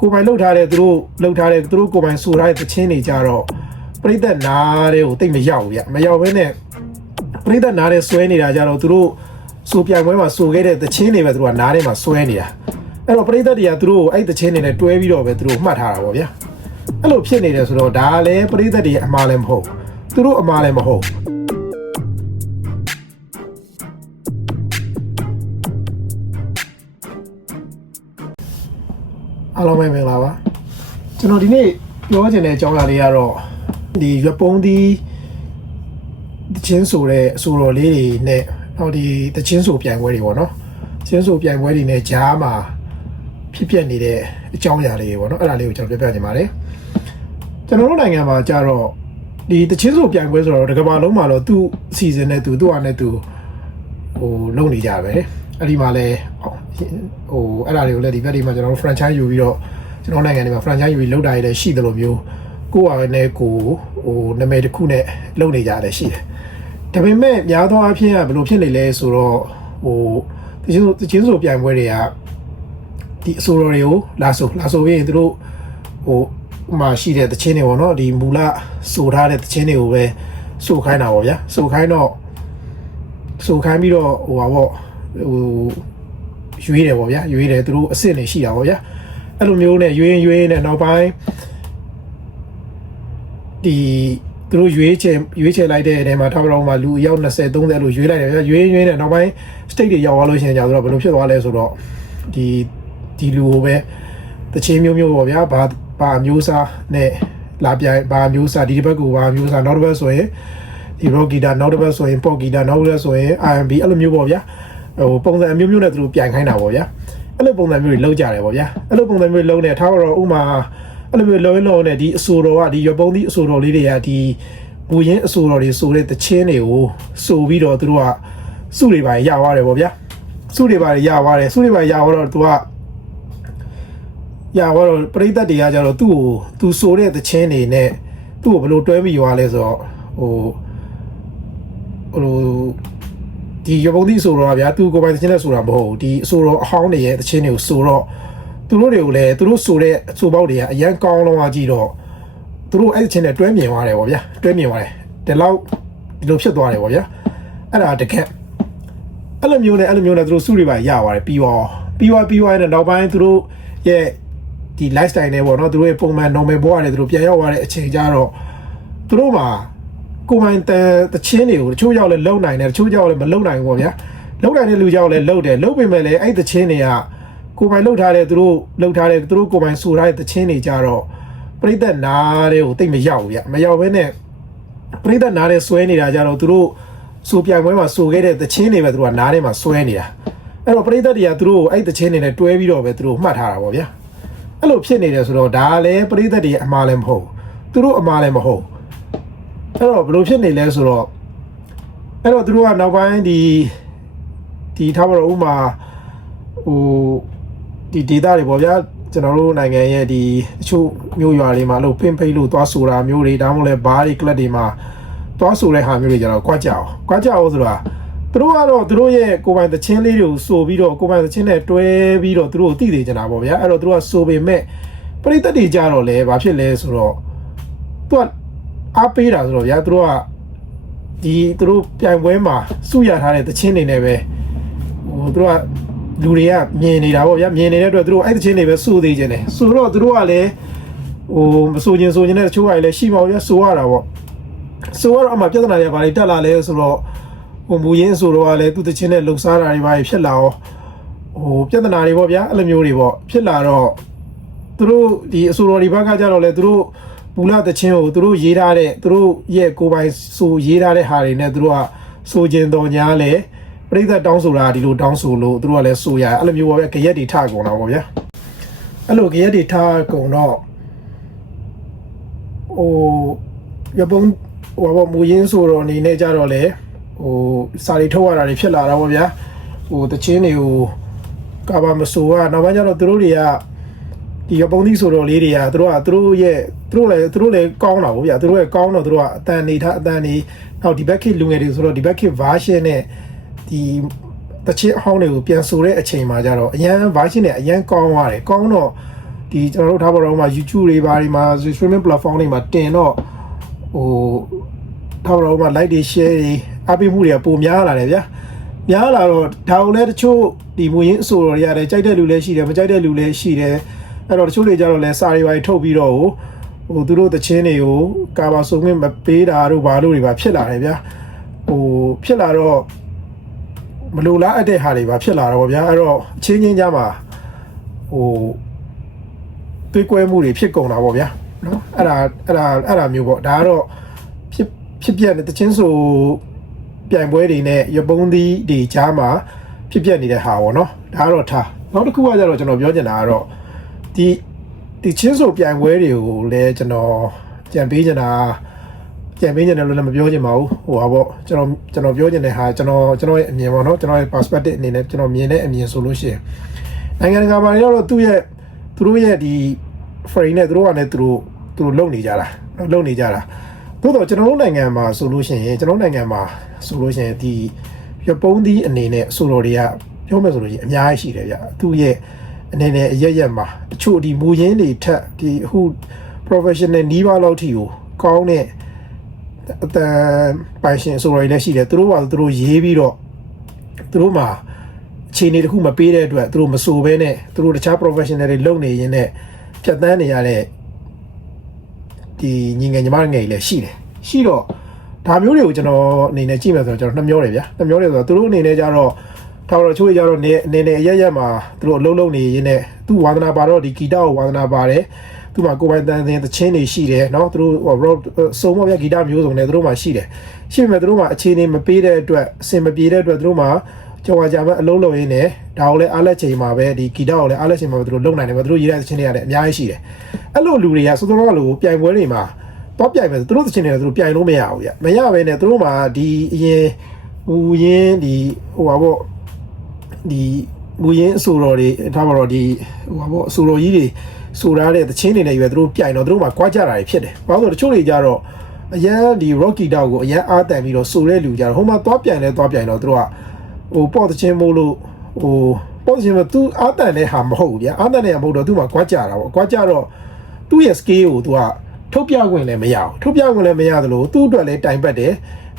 ကိုယ်ပိုင်လှုပ်ထားတဲ့သူတို့လှုပ်ထားတဲ့သူတို့ကိုယ်ပိုင်ဆိုထားတဲ့သချင်းတွေကြတော့ပြိသက်နာတွေကိုတိတ်မရောက်ဘူးဗျမရောက်ဘဲနဲ့ပြိသက်နာတွေဆွဲနေတာကြတော့သူတို့ဆိုပြိုင်ပွဲမှာဆိုခဲ့တဲ့သချင်းတွေပဲသူတို့ကနားထဲမှာဆွဲနေတာအဲ့တော့ပြိသက်တွေကသူတို့ကိုအဲ့သချင်းတွေနဲ့တွဲပြီးတော့ပဲသူတို့မှတ်ထားတာပေါ့ဗျာအဲ့လိုဖြစ်နေတယ်ဆိုတော့ဒါလည်းပြိသက်တွေအမှားလည်းမဟုတ်သူတို့အမှားလည်းမဟုတ် အားလုံးပဲမင်္ဂလာပါကျွန်တော်ဒီနေ့ပြောချင်တဲ့အကြောင်းအရာလေးကတော့ဒီရွက်ပုံးဒီတချင်းဆိုတဲ့အဆိုတော်လေးတွေနဲ့နောက်ဒီတချင်းဆိုပြိုင်ပွဲတွေပေါ့နော်တချင်းဆိုပြိုင်ပွဲတွေနဲ့ဂျားမှာဖြစ်ပျက်နေတဲ့အကြောင်းအရာလေးတွေပေါ့နော်အဲ့ဒါလေးကိုကျွန်တော်ပြောပြချင်ပါတယ်ကျွန်တော်တို့နိုင်ငံမှာကြတော့ဒီတချင်းဆိုပြိုင်ပွဲဆိုတော့တစ်ကမ္ဘာလုံးမှာတော့သူ့အစီအစဉ်နဲ့သူသူ့ဟာနဲ့သူဟိုလုပ်နေကြပဲအဲ့ဒီမှာလဲ ဟိုအဲ့ဒါတွေကိုလည်းဒီဘက်ဒီမှာကျွန်တော်တို့ franchise ယူပြီးတော့ကျွန်တော်နိုင်ငံတွေမှာ franchise ယူပြီးလုပ်တာတွေလည်းရှိတယ်လို့မျိုးကိုယ့်ဟာနဲ့ကိုယ်ဟိုနာမည်တစ်ခုနဲ့လုပ်နေကြတယ်ရှိတယ်ဒါပေမဲ့များသောအားဖြင့်ကဘယ်လိုဖြစ်နေလဲဆိုတော့ဟိုတချင်းဆိုတချင်းဆိုပြိုင်ပွဲတွေကဒီအဆိုတော်တွေကိုလာဆိုလာဆိုပြီးရင်သူတို့ဟိုဥမာရှိတဲ့တချင်းတွေပေါ့နော်ဒီမူလဆိုထားတဲ့တချင်းတွေကိုပဲဆိုခိုင်းတာပေါ့ဗျာဆိုခိုင်းတော့ဆိုခိုင်းပြီးတော့ဟိုပါပေါ့ဟို ရွေးတယ်ပေါ့ဗျာရွေးတယ်သူတို့အစ်စ်တွေရှိတာပေါ့ဗျာအဲ့လိုမျိုးနဲ့ရွေးရင်ရွေးရင်နဲ့နောက်ပိုင်းဒီသူတို့ရွေးချယ်ရွေးချယ်လိုက်တဲ့အချိန်မှာထားပါတော့မှာလူအယောက်20 30အဲ့လိုရွေးလိုက်တယ်ဗျာရွေးရင်ရွေးနဲ့နောက်ပိုင်း state တွေရောက်သွားလို့ရှိရင်ကြာဆိုတော့ဘယ်လိုဖြစ်သွားလဲဆိုတော့ဒီဒီလူကိုပဲတချင်းမျိုးမျိုးပေါ့ဗျာဘာဘာမျိုးစားနဲ့လာပြိုင်ဘာမျိုးစားဒီတစ်ဘက်ကဘာမျိုးစားနောက်တစ်ဘက်ဆိုရင်ဒီ rock guitar နောက်တစ်ဘက်ဆိုရင် pop guitar နောက်တစ်ဘက်ဆိုရင် R&B အဲ့လိုမျိုးပေါ့ဗျာ ဟိုပုံစံအမျိုးမျိုးနဲ့သူတို့ပြိုင်ခိုင်းတာပေါ့ဗျာအဲ့လိုပုံစံမျိုးတွေလောက်ကြတယ်ပေါ့ဗျာအဲ့လိုပုံစံမျိုးလုံးနေထားတော့ဥမာအဲ့လိုမျိုးလုံးလုံးနဲ့ဒီအဆိုတော်ကဒီရပုံးဒီအဆိုတော်လေးတွေကဒီဘူရင်အဆိုတော်တွေဆိုတဲ့တချင်းတွေကိုဆိုပြီးတော့သူတို့ကစုတွေပါရသွားတယ်ပေါ့ဗျာစုတွေပါရသွားတယ်စုတွေပါရသွားတော့သူကရသွားတော့ပရိသတ်တွေကကြတော့သူ့ကိုသူဆိုတဲ့တချင်းတွေနဲ့သူ့ကိုဘယ်လိုတွဲပြီးရွာလဲဆိုတော့ဟိုဟို ဒီရပုံသီးဆိုတော့ဗျာသူကိုယ်ပိုင်တချင်းနဲ့ဆိုတာမဟုတ်ဘူးဒီအဆိုတော့အဟောင်းတွေရဲ့တချင်းတွေကိုဆိုတော့သူတို့တွေကိုလည်းသူတို့ဆိုတဲ့အဆိုပေါက်တွေကအရန်ကောင်းလုံးအကြည့်တော့သူတို့အဲ့ဒီချင်းနဲ့တွဲမြင်သွားတယ်ဗောဗျာတွဲမြင်သွားတယ်ဒီလောက်ဒီလိုဖြစ်သွားတယ်ဗောဗျာအဲ့ဒါတကက်အဲ့လိုမျိုးနဲ့အဲ့လိုမျိုးနဲ့သူတို့စုတွေပါရသွားတယ်ပြီးတော့ပြီးသွားပြီးသွားတဲ့နောက်ပိုင်းသူတို့ရဲ့ဒီ lifestyle နဲ့ပေါ့နော်သူတို့ရဲ့ပုံမှန် normal ဘဝနဲ့သူတို့ပြန်ရောက်သွားတဲ့အချိန်ကျတော့သူတို့မှာ ကိုယ်ပိုင်တတချင်းတွေကိုတချို့ရောက်လဲလုံနိုင်တယ်တချို့ရောက်လဲမလုံနိုင်ဘူးပေါ့ဗျာလုံနိုင်တဲ့လူကြောက်လဲလုံတယ်လုံပေမဲ့လည်းအဲ့တချင်းတွေကကိုယ်ပိုင်လှုပ်ထားတဲ့သူတို့လှုပ်ထားတဲ့သူတို့ကိုယ်ပိုင်ဆိုထားတဲ့တချင်းတွေကြတော့ပြိသက်နာတွေကိုတိတ်မရောက်ဘူးဗျမရောက်ဘဲနဲ့ပြိသက်နာတွေဆွဲနေတာကြတော့သူတို့ဆိုပြိုင်ပွဲမှာဆိုခဲ့တဲ့တချင်းတွေပဲသူတို့ကနားထဲမှာဆွဲနေတာအဲ့တော့ပြိသက်တွေကသူတို့အဲ့တချင်းတွေနဲ့တွဲပြီးတော့ပဲသူတို့မှတ်ထားတာပေါ့ဗျာအဲ့လိုဖြစ်နေတယ်ဆိုတော့ဒါလည်းပြိသက်တွေအမှားလည်းမဟုတ်သူတို့အမှားလည်းမဟုတ် အဲ့တော့ဘယ်လိုဖြစ်နေလဲဆိုတော့အဲ့တော့သူတို့ကနောက်ပိုင်းဒီဒီထားပါတော့ဥမာဟိုဒီဒေတာတွေပေါ့ဗျာကျွန်တော်တို့နိုင်ငံရဲ့ဒီအချို့မျိုးရွာတွေမှာလို့ဖင်ဖိတ်လို့သွားဆိုတာမျိုးတွေဒါမှမဟုတ်လဲဘားတွေကလပ်တွေမှာသွားဆိုတဲ့ဟာမျိုးတွေကြတော့ကြွားကြအောင်ကြွားကြအောင်ဆိုတာသူတို့ကတော့သူတို့ရဲ့ကိုယ်ပိုင်သချင်းလေးတွေကိုဆိုပြီးတော့ကိုယ်ပိုင်သချင်းနဲ့တွဲပြီးတော့သူတို့ကိုသိသေးကြတာပေါ့ဗျာအဲ့တော့သူတို့ကဆိုပေမဲ့ပရိသတ်တွေကြတော့လေဘာဖြစ်လဲဆိုတော့သူက အားပေးတာဆိုတော့ဗျာသူတို့ကဒီသူတို့ပြိုင်ပွဲမှာစုရထားတဲ့သချင်းတွေနဲ့ပဲဟိုသူတို့ကလူတွေကမြင်နေတာပေါ့ဗျာမြင်နေတဲ့အတွက်သူတို့အဲ့ဒီချင်းတွေပဲစိုးသေးခြင်းတယ်ဆိုတော့သူတို့ကလည်းဟိုမစိုးခြင်းစိုးခြင်းတဲ့တချို့ကလည်းရှိပါဗျာစိုးရတာပေါ့စိုးရတော့အမှပြဿနာတွေဘာတွေတက်လာလဲဆိုတော့ဟိုမူရင်းဆိုတော့ကလည်းသူတချင်းနဲ့လှုပ်ရှားတာတွေဘာတွေဖြစ်လာရောဟိုပြဿနာတွေပေါ့ဗျာအဲ့လိုမျိုးတွေပေါ့ဖြစ်လာတော့သူတို့ဒီအဆိုတော်ဒီဘက်ကကြတော့လေသူတို့ ပူလာတချင်းကိုသူတို့ရေးထားတဲ့သူတို့ရဲ့ကိုယ်ပိုင်ဆိုရေးထားတဲ့ဟာတွေနဲ့သူတို့ကဆိုခြင်းတော်ညာလဲပရိသတ်တောင်းဆိုတာဒီလိုတောင်းဆိုလို့သူတို့ကလည်းဆိုရအဲ့လိုမျိုးပါပဲကြရက်တွေထကုန်တော့ပါဗျာအဲ့လိုကြရက်တွေထကုန်တော့ဟိုရပုံဟိုဘာမူရင်းဆိုတော့အနေနဲ့ကြတော့လေဟိုစာရီထုတ်ရတာတွေဖြစ်လာတော့ပါဗျာဟိုတချင်းတွေကိုကာဘာမဆိုကနောက်ပိုင်းကျတော့သူတို့တွေက ဒီရပုံသီးဆိုတော့လေးတွေကသူတို့ကသူတို့ရဲ့သူတို့လည်းသူတို့လည်းကောင်းတာဗောဗျာသူတို့ရဲ့ကောင်းတော့သူတို့ကအတန်နေထားအတန်နေနောက်ဒီဘက်ခေတ်လူငယ်တွေဆိုတော့ဒီဘက်ခေတ် version နဲ့ဒီတချင်းအဟောင်းတွေကိုပြန်ဆိုတဲ့အချိန်မှာကျတော့အရန်ဘာရှင်းနဲ့အရန်ကောင်းသွားတယ်ကောင်းတော့ဒီကျွန်တော်တို့ထားပါတော့မှာ YouTube တွေဘာတွေမှာ streaming platform တွေမှာတင်တော့ဟိုထားပါတော့မှာ like တွေ share တွေအားပေးမှုတွေကပိုများလာတယ်ဗျာများလာတော့ဒါကိုလည်းတချို့ဒီမူရင်းအဆိုတော်တွေရတယ်ကြိုက်တဲ့လူလည်းရှိတယ်မကြိုက်တဲ့လူလည်းရှိတယ် အဲ့တော့တချို့တွေကြတော့လဲစာတွေပါထုတ်ပြီးတော့ဟိုသူတို့တချင်းတွေကိုကာဘာဆိုငင်မပေးတာတို့ဘာလို့တွေပါဖြစ်လာတယ်ဗျာဟိုဖြစ်လာတော့မလိုလားအပ်တဲ့ဟာတွေပါဖြစ်လာတော့ဗျာအဲ့တော့အချင်းချင်းကြားမှာဟိုတွေးကွဲမှုတွေဖြစ်ကုန်တာပေါ့ဗျာနော်အဲ့ဒါအဲ့ဒါအဲ့ဒါမျိုးပေါ့ဒါကတော့ဖြစ်ဖြစ်ပြတဲ့တချင်းဆိုပြိုင်ပွဲတွေနဲ့ရပုံးသီးတွေကြားမှာဖြစ်ပြနေတဲ့ဟာပေါ့နော်ဒါကတော့ထားနောက်တစ်ခုကကျတော့ကျွန်တော်ပြောချင်တာကတော့ ဒီဒီချင်းဆိုပြိုင်ပွဲတွေကိုလည်းကျွန်တော်ကြံပေးချင်တာကြံပေးချင်တယ်လို့လည်းမပြောချင်ပါဘူးဟိုပါပေါ့ကျွန်တော်ကျွန်တော်ပြောချင်တဲ့ဟာကျွန်တော်ကျွန်တော်ရဲ့အမြင်ပေါ့နော်ကျွန်တော်ရဲ့ perspective အနေနဲ့ကျွန်တော်မြင်တဲ့အမြင်ဆိုလို့ရှိရင်နိုင်ငံတကာမှာတော့သူ့ရဲ့သူတို့ရဲ့ဒီ frame နဲ့သူတို့ကလည်းသူတို့သူတို့လုံနေကြတာလုံနေကြတာသို့တော့ကျွန်တော်တို့နိုင်ငံမှာဆိုလို့ရှိရင်ကျွန်တော်နိုင်ငံမှာဆိုလို့ရှိရင်ဒီရပုံးသီးအနေနဲ့ဆိုတော်တွေကပြောမယ်ဆိုလို့ရှိရင်အများကြီးရှိတယ်ဗျသူ့ရဲ့ အနေနဲ့အရက်ရက်မှာတချို့ဒီမူရင်းတွေထက်ဒီအခု professional နီးပါးလောက်ထိကိုကောင်းတဲ့အတန်ပိုင်ရှင်ဆိုတော်တွေလည်းရှိတယ်သူတို့ကသူတို့ရေးပြီးတော့သူတို့မှာအခြေအနေတစ်ခုမပေးတဲ့အတွက်သူတို့မဆိုဘဲနဲ့သူတို့တခြား professional တွေလုပ်နေရင်းနဲ့ဖြတ်တန်းနေရတဲ့ဒီညီငယ်ညီမငယ်တွေလည်းရှိတယ်ရှိတော့ဒါမျိုးတွေကိုကျွန်တော်အနေနဲ့ကြည့်မယ်ဆိုတော့ကျွန်တော်နှမျောတယ်ဗျာနှမျောတယ်ဆိုတော့သူတို့အနေနဲ့ကြတော့ ထားတော့ချိုးရကြတော့နေအနေနဲ့အရက်ရက်မှာသူတို့အလုံးလုံးနေရင်းနဲ့သူ့ဝါသနာပါတော့ဒီဂီတကိုဝါသနာပါတယ်သူ့မှာကိုယ်ပိုင်တန်တင်သချင်းတွေရှိတယ်เนาะသူတို့ဟို rock စုံမပြဂီတမျိုးစုံတွေသူတို့မှာရှိတယ်ရှိပေမဲ့သူတို့မှာအခြေအနေမပေးတဲ့အတွက်အဆင်မပြေတဲ့အတွက်သူတို့မှာကြော်ဝါကြမ်းအလုံးလုံးရင်းနဲ့ဒါကိုလည်းအားလက်ချိန်မှာပဲဒီဂီတကိုလည်းအားလက်ချိန်မှာပဲသူတို့လုံနိုင်တယ်ပဲသူတို့ရေးတဲ့သချင်းတွေကလည်းအများကြီးရှိတယ်အဲ့လိုလူတွေကစောစောကလိုပြိုင်ပွဲတွေမှာတော့ပြိုင်မယ်သူတို့သချင်းတွေကသူတို့ပြိုင်လို့မရဘူးဗျမရဘဲနဲ့သူတို့မှာဒီအရင်ဟိုရင်းဒီဟိုပါပေါ့ ဒီမူရင်းအဆိုတော်တွေထားပါတော့ဒီဟိုပါပေါ့အဆိုတော်ကြီးတွေဆိုရတဲ့သချင်းတွေနဲ့ရွယ်သူတို့ပြိုင်တော့သူတို့မှာကြွားကြတာတွေဖြစ်တယ်ဘာလို့လဲဆိုတော့တချို့တွေကြတော့အရန်ဒီ Rocky တောက်ကိုအရန်အားတန်ပြီးတော့ဆိုတဲ့လူကြတော့ဟိုမှာသွားပြိုင်လဲသွားပြိုင်တော့သူတို့ကဟိုပေါ့သချင်းမို့လို့ဟိုပေါ့သချင်းမသူအားတန်တဲ့ဟာမဟုတ်ဘူးဗျာအားတန်တဲ့ဟာမဟုတ်တော့သူမှကြွားကြတာပေါ့ကြွားကြတော့သူ့ရဲ့ scale ကိုသူကထုတ်ပြခွင့်လည်းမရဘူးထုတ်ပြခွင့်လည်းမရသလိုသူ့အတွက်လည်းတိုင်ပတ်တယ်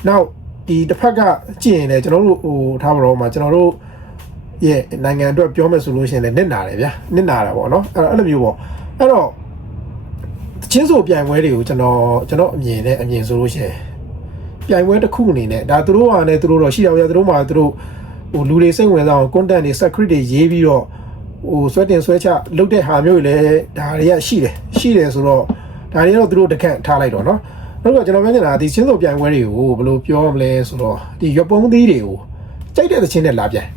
နောက်ဒီတစ်ဖက်ကကြည့်ရင်လည်းကျွန်တော်တို့ဟိုထားပါတော့မှာကျွန်တော်တို့ ရဲ့နိုင်ငံအတွက်ပြောမယ်ဆိုလို့ရှိရင်လည်းနစ်နာတယ်ဗျာနစ်နာတာပေါ့နော်အဲ့တော့အဲ့လိုမျိုးပေါ့အဲ့တော့ချင်းဆိုပြိုင်ပွဲတွေကိုကျွန်တော်ကျွန်တော်အမြင်နဲ့အမြင်ဆိုလို့ရှိရင်ပြိုင်ပွဲတစ်ခုအနေနဲ့ဒါသူတို့ဟာနဲ့သူတို့တော့ရှိတော့ဗျာသူတို့မှာသူတို့ဟိုလူတွေစိတ်ဝင်စားအောင် content တွေ secret တွေရေးပြီးတော့ဟိုဆွဲတင်ဆွဲချလုပ်တဲ့ဟာမျိုးတွေလည်းဒါတွေကရှိတယ်ရှိတယ်ဆိုတော့ဒါတွေကတော့သူတို့တခန့်ထားလိုက်တော့เนาะနောက်တော့ကျွန်တော်ပြောနေတာဒီချင်းဆိုပြိုင်ပွဲတွေကိုဘယ်လိုပြောမလဲဆိုတော့ဒီရပုံးသီးတွေကိုကြိုက်တဲ့သချင်းနဲ့လာပြိုင်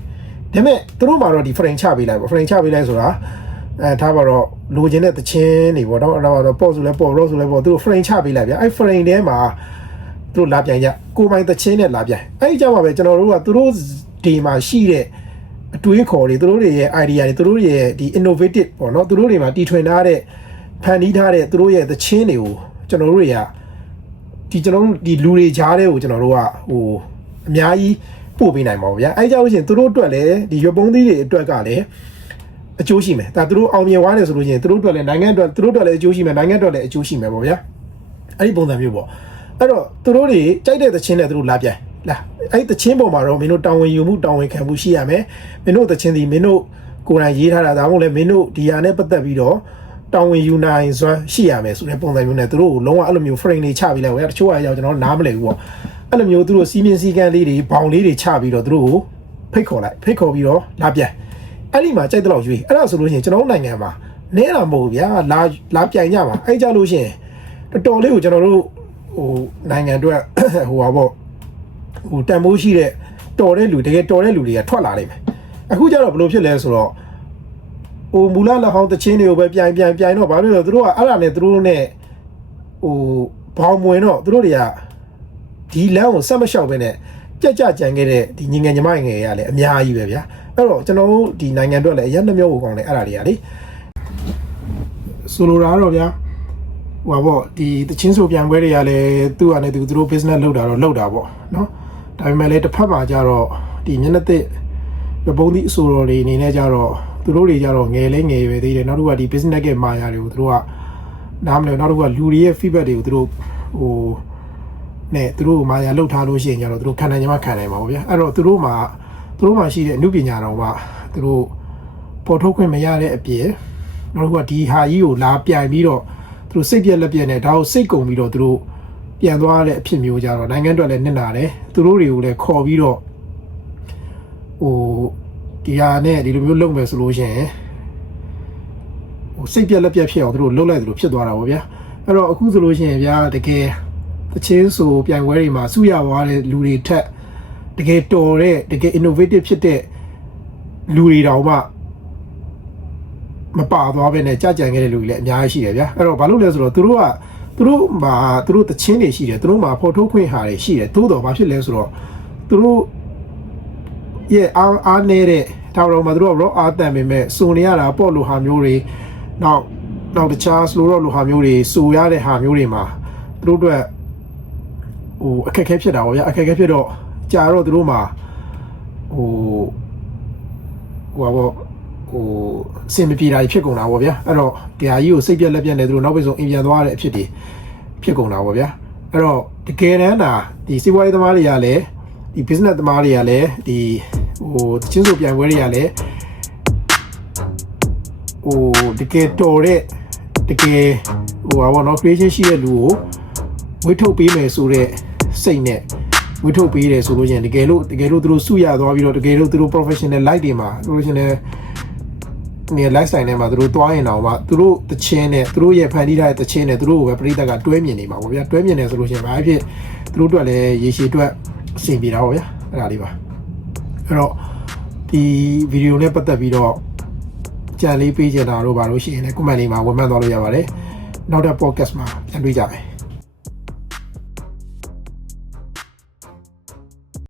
ဒါပေမဲ့သူတို့မှာတော့ဒီ frame ချပေးလိုက်ပေါ့ frame ချပေးလိုက်ဆိုတာအဲထားပါတော့လိုချင်တဲ့သချင်းတွေပေါ့နော်အဲ့တော့ပေါ့ဆိုလဲပေါ့ rock ဆိုလဲပေါ့သူတို့ frame ချပေးလိုက်ဗျအဲ့ frame ထဲမှာသူတို့လာပြိုင်ကြကိုပိုင်သချင်းနဲ့လာပြိုင်အဲ့ဒီကြောင့်ပါပဲကျွန်တော်တို့ကသူတို့ဒီမှာရှိတဲ့အတွေးခေါ်တွေသူတို့တွေရဲ့ idea တွေသူတို့ရဲ့ဒီ innovative ပေါ့နော်သူတို့တွေမှာတီထွင်ထားတဲ့ဖန်တီးထားတဲ့သူတို့ရဲ့သချင်းတွေကိုကျွန်တော်တို့တွေကဒီကျွန်တော်တို့ဒီလူတွေကြားတဲ့ကိုကျွန်တော်တို့ကဟိုအများကြီး ပို့ပေးနိုင်ပါဘူးဗျာအဲကြောင့်လို့ရှိရင်သူတို့အတွက်လည်းဒီရွက်ပုံးသီးတွေအတွက်ကလည်းအကျိုးရှိမယ်ဒါသူတို့အောင်မြင်သွားတယ်ဆိုလို့ရှိရင်သူတို့အတွက်လည်းနိုင်ငံအတွက်သူတို့အတွက်လည်းအကျိုးရှိမယ်နိုင်ငံအတွက်လည်းအကျိုးရှိမယ်ပေါ့ဗျာအဲ့ဒီပုံစံမျိုးပေါ့အဲ့တော့သူတို့တွေကြိုက်တဲ့သချင်းနဲ့သူတို့လာပြန်လာအဲ့ဒီသချင်းပေါ်မှာတော့မင်းတို့တာဝန်ယူမှုတာဝန်ခံမှုရှိရမယ်မင်းတို့သချင်းဒီမင်းတို့ကိုယ်တိုင်ရေးထားတာဒါမှမဟုတ်လည်းမင်းတို့ဒီဟာနဲ့ပတ်သက်ပြီးတော့ တောင်းဝင်ယူနိုင်စွမ်းရှိရမယ်ဆိုတဲ့ပုံစံမျိုးနဲ့သူတို့ကိုလုံးဝအဲ့လိုမျိုး frame တွေချပြီးလိုက်ဝယ်တချို့အရာကျွန်တော်နားမလည်ဘူးပေါ့အဲ့လိုမျိုးသူတို့စီးမြင်စည်းကမ်းလေးတွေဘောင်လေးတွေချပြီးတော့သူတို့ကိုဖိတ်ခေါ်လိုက်ဖိတ်ခေါ်ပြီးတော့လာပြန်အဲ့ဒီမှာကြိုက်တဲ့လောက်ရွေးအဲ့ဒါဆိုလို့ရှိရင်ကျွန်တော်တို့နိုင်ငံမှာနဲတာမဟုတ်ဘူးဗျာလာလာပြိုင်ကြပါအဲ့ကြလို့ရှိရင်တော်တော်လေးကိုကျွန်တော်တို့ဟိုနိုင်ငံအတွက်ဟိုပါပေါ့ဟိုတန်ဖိုးရှိတဲ့တော်တဲ့လူတကယ်တော်တဲ့လူတွေကထွက်လာနိုင်မယ်အခုကျတော့ဘယ်လိုဖြစ်လဲဆိုတော့ ဟိုမူလလက်ဟောင်းတချင်းတွေကိုပဲပြိုင်ပြိုင်ပြိုင်တော့ဘာလို့လဲဆိုတော့သူတို့ကအဲ့ဒါနဲ့သူတို့နဲ့ဟိုဘောင်မွင်တော့သူတို့တွေကဒီလမ်းကိုဆက်မလျှောက်ပဲနဲ့ကြက်ကြကြံခဲ့တဲ့ဒီညီငယ်ညီမငယ်တွေကလည်းအများကြီးပဲဗျာအဲ့တော့ကျွန်တော်တို့ဒီနိုင်ငံအတွက်လည်းအရင်နှမျိုးကိုကောင်းတယ်အဲ့ဒါတွေကလေဆိုလိုတာကတော့ဗျာဟိုပါပေါ့ဒီတချင်းဆိုပြန်ပွဲတွေကလည်းသူ့အနေနဲ့သူတို့ business လုပ်တာတော့လုပ်တာပေါ့နော်ဒါပေမဲ့လည်းတစ်ဖက်မှာကျတော့ဒီမျက်နှာသစ်ရပုံးသီးအဆိုတော်တွေအနေနဲ့ကျတော့ သူတို့တွေကြတော့ငယ်လဲငယ်ရွယ်သေးတယ်နောက်တစ်ခုကဒီ business ရဲ့မာယာတွေကိုသူတို့ကနားမလဲနောက်တစ်ခုကလူတွေရဲ့ feedback တွေကိုသူတို့ဟိုနဲ့သူတို့မာယာလောက်ထားလို့ရှိရင်ကြတော့သူတို့ခံနိုင်ကြမှာခံနိုင်ပါဘူးဗျာအဲ့တော့သူတို့မှာသူတို့မှာရှိတဲ့အမှုပညာတော်ကသူတို့ပေါ်ထုတ်ခွင့်မရတဲ့အပြင်နောက်တစ်ခုကဒီဟာကြီးကိုလာပြိုင်ပြီးတော့သူတို့စိတ်ပြက်လက်ပြက်နဲ့ဒါကိုစိတ်ကုန်ပြီးတော့သူတို့ပြန်သွားတဲ့အဖြစ်မျိုးကြတော့နိုင်ငံအတွက်လည်းနစ်နာတယ်သူတို့တွေကိုလည်းခေါ်ပြီးတော့ဟို ဒီဟာနဲ့ဒီလိုမျိုးလုပ်မယ်ဆိုလို့ရှိရင်ဟိုစိတ်ပြက်လက်ပြက်ဖြစ်အောင်သူတို့လှုပ်လိုက်သလိုဖြစ်သွားတာပေါ့ဗျာအဲ့တော့အခုဆိုလို့ရှိရင်ဗျာတကယ်တချင်းဆိုပြိုင်ပွဲတွေမှာစုရသွားတဲ့လူတွေထက်တကယ်တော်တဲ့တကယ် innovative ဖြစ်တဲ့လူတွေတောင်မှမပါသွားပဲနဲ့ကြာကြံခဲ့တဲ့လူတွေလည်းအများကြီးရှိတယ်ဗျာအဲ့တော့ဘာလို့လဲဆိုတော့သူတို့ကသူတို့မှာသူတို့တချင်းတွေရှိတယ်သူတို့မှာဖော်ထုတ်ခွင့်ဟာတွေရှိတယ်သို့တော်ဘာဖြစ်လဲဆိုတော့သူတို့ ရဲ့အားအားနေတဲ့တောင်တော်မှာသူတို့ကဘလို့အားတန်ပေမဲ့စုံနေရတာပေါ့လို့ဟာမျိုးတွေနောက်နောက်တခြား slow rock လိုဟာမျိုးတွေစုရတဲ့ဟာမျိုးတွေမှာသူတို့အတွက်ဟိုအခက်အခဲဖြစ်တာပေါ့ဗျာအခက်အခဲဖြစ်တော့ကြာတော့သူတို့မှာဟိုဟိုပါပေါ့ဟိုစင်မပြေတာတွေဖြစ်ကုန်တာပေါ့ဗျာအဲ့တော့တရားကြီးကိုစိတ်ပြက်လက်ပြက်နေသူတို့နောက်ပြီးဆုံးအင်ပြန်သွားတဲ့အဖြစ်တွေဖြစ်ကုန်တာပေါ့ဗျာအဲ့တော့တကယ်တမ်းတာဒီစီးပွားရေးသမားတွေကလည်း ဒီ business သမားတွေကလည်းဒီဟိုတချင်းဆိုပြိုင်ပွဲတွေကလည်းဟိုတကယ်တော်တဲ့တကယ်ဟိုပါဘောနော် creation ရှိတဲ့လူကိုဝေထုတ်ပေးမယ်ဆိုတဲ့စိတ်နဲ့ဝေထုတ်ပေးတယ်ဆိုလို့ချင်းတကယ်လို့တကယ်လို့သူတို့စုရသွားပြီးတော့တကယ်လို့သူတို့ professional light တွေမှာ professional နေ lifestyle နဲ့မှာသူတို့တွားရင်တော့မှသူတို့တချင်းနဲ့သူတို့ရဲ့ဖန်တီးထားတဲ့တချင်းနဲ့သူတို့ကိုပဲပရိသတ်ကတွဲမြင်နေမှာပေါ့ဗျာတွဲမြင်နေဆိုလို့ရှိရင်ဘာဖြစ်သူတို့အတွက်လည်းရေရှည်အတွက် အဆင်ပြေတာပေါ့ဗျာအဲ့ဒါလေးပါအဲ့တော့ဒီဗီဒီယိုနဲ့ပတ်သက်ပြီးတော့ကြံလေးပေးချင်တာတို့ဘာလို့ရှိရင်လည်း comment လေးမှာဝင်မှတ်သွားလို့ရပါတယ်နောက်တဲ့ podcast မှာပြန်တွေ့ကြမယ်